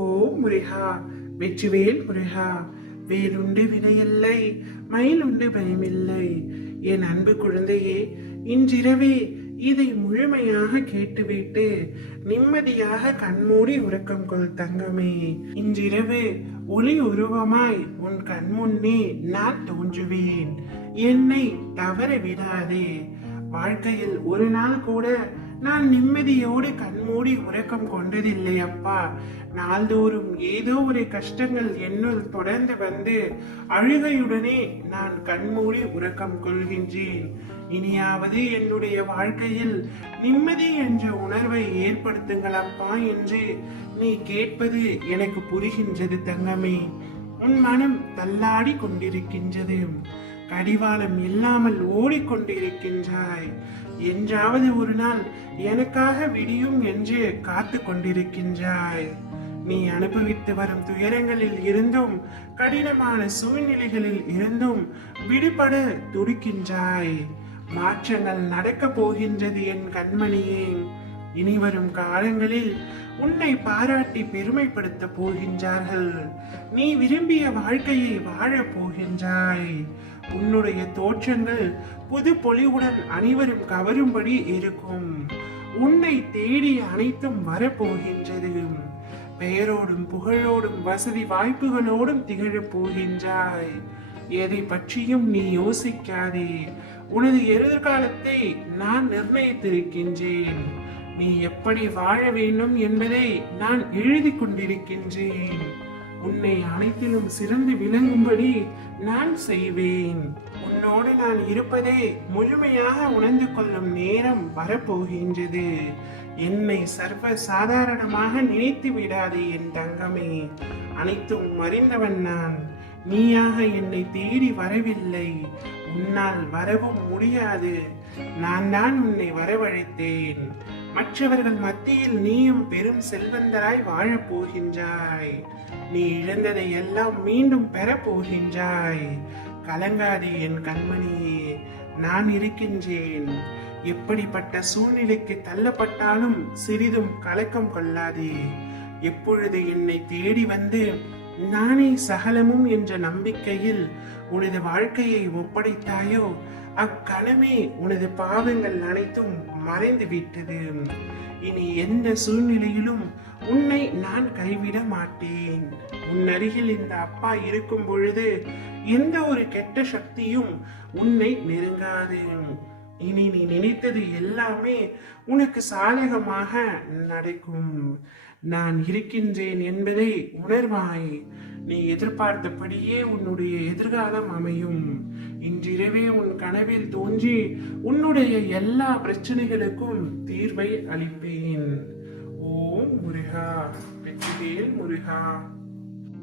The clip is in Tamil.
ஓ முருகா, வெற்றிவேல் முருகா, வேலுண்டு வினையில்லை, மயிலுண்டு பயமில்லை. என் அன்பு குழந்தையே, இன்றிரவே இதை முழுமையாக கேட்டுவிட்டு நிம்மதியாக கண்மூடி உறக்கம் கொள் தங்கமே. இன்றிரவு ஒளி உருவமாய் உன் கண்முன்னே நான் தோன்றுவேன். என்னை தவற விடாதே. வாழ்க்கையில் ஒரு நாள் கூட நான் நிம்மதியோடு கண்மூடி உறக்கம் கொண்டதில்லை அப்பா. நாள்தோறும் ஏதோ ஒரு கஷ்டங்கள் என்னுள் தொடர்ந்து வந்து அழுகையுடனே நான் கண்மூடி உறக்கம் கொள்கின்றேன். இனியாவது என்னுடைய வாழ்க்கையில் நிம்மதி என்ற உணர்வை ஏற்படுத்துங்கள் அப்பா என்று நீ கேட்பது எனக்கு புரிகின்றது தங்கமே. உன் மனம் தள்ளாடி கொண்டிருக்கின்றது. கடிவாளம் இல்லாமல் ஓடிக்கொண்டிருக்கின்றாய். என்றாவது ஒரு நாள் எனக்காக விடியும் என்று காத்து கொண்டிருக்கின்றாய். நீ அனுபவித்து வரும் துயரங்களில் இருந்தும் கடினமான சூழ்நிலைகளில் இருந்தும் விடுபட துடிக்கின்றாய். மாற்றங்கள் நடக்க போகின்றது என் கண்மணியே. இனி வரும் காலங்களில் உன்னை பாராட்டி பெருமைப்படுத்த போகின்றார்கள். நீ விரும்பிய வாழ்க்கையை வாழப் போகின்றாய். உன்னுடைய தோற்றங்கள் புது பொலிவுடன் அனைவரும் கவரும்படி இருக்கும். உன்னை தேடி அனைத்தும் வரப்போகின்றது. பெயரோடும் புகழோடும் வசதி வாய்ப்புகளோடும் திகழப் போகின்றாய். எதை பற்றியும் நீ யோசிக்காதே. உனது எதிர்காலத்தை நான் நிர்ணயித்திருக்கின்றேன். நீ எப்படி வாழ வேண்டும் என்பதை நான் எழுதி கொண்டிருக்கின்றேன். உன்னை அனைத்திலும் சிறந்து விளங்கும்படி நான் செய்வேன். உன்னோடு நான் இருப்பதை முழுமையாக உணர்ந்து கொள்ளும் நேரம் வரப்போகின்றது. என்னை சர்வ சாதாரணமாக நினைத்து விடாதே என் தங்கமே. அனைத்தும் அறிந்தவன் நான். நீயாக என்னை தேடி வரவில்லை. உன்னால் வரவும் முடியாது. நான் தான் உன்னை வரவழைத்தேன். மற்றவர்கள் மத்தியில் நீயும் பெரும் செல்வந்தராய் வாழப் போகின்றாய். நீ இழந்ததை எல்லாம் மீண்டும் பெறப் போகின்றாய். கலங்காதே என் கண்மணியே, நான் இருக்கின்றேன். எப்படிப்பட்ட சூழ்நிலைக்கு தள்ளப்பட்டாலும் சிறிதும் கலக்கம் கொள்ளாதே. எப்பொழுது என்னை தேடி வந்து நானே சகலமும் என்ற நம்பிக்கையில் உனது வாழ்க்கையை ஒப்படைத்தாயோ அக்கணமே உனது பாவங்கள் அனைத்தும் மறைந்து விட்டது. இனி எந்த சூழ்நிலையிலும் உன்னை நான் கைவிட மாட்டேன். உன் அருகில் இந்த அப்பா இருக்கும் பொழுது எந்த ஒரு கெட்ட சக்தியும் உன்னை நெருங்காது. இனி நீ நினைத்தது எல்லாமே உனக்கு சாதகமாக நடக்கும். நான் இருக்கின்றேன் என்பதை உணர்வாய். நீ எதிர்பார்த்தபடியே உன்னுடைய எதிர்காலம் அமையும். இன்றிரவே உன் கனவில் தோன்றி உன்னுடைய எல்லா பிரச்சனைகளுக்கும் தீர்வை அளிப்பேன். ஓம் முருகா, வெற்றிவேல் முருகா.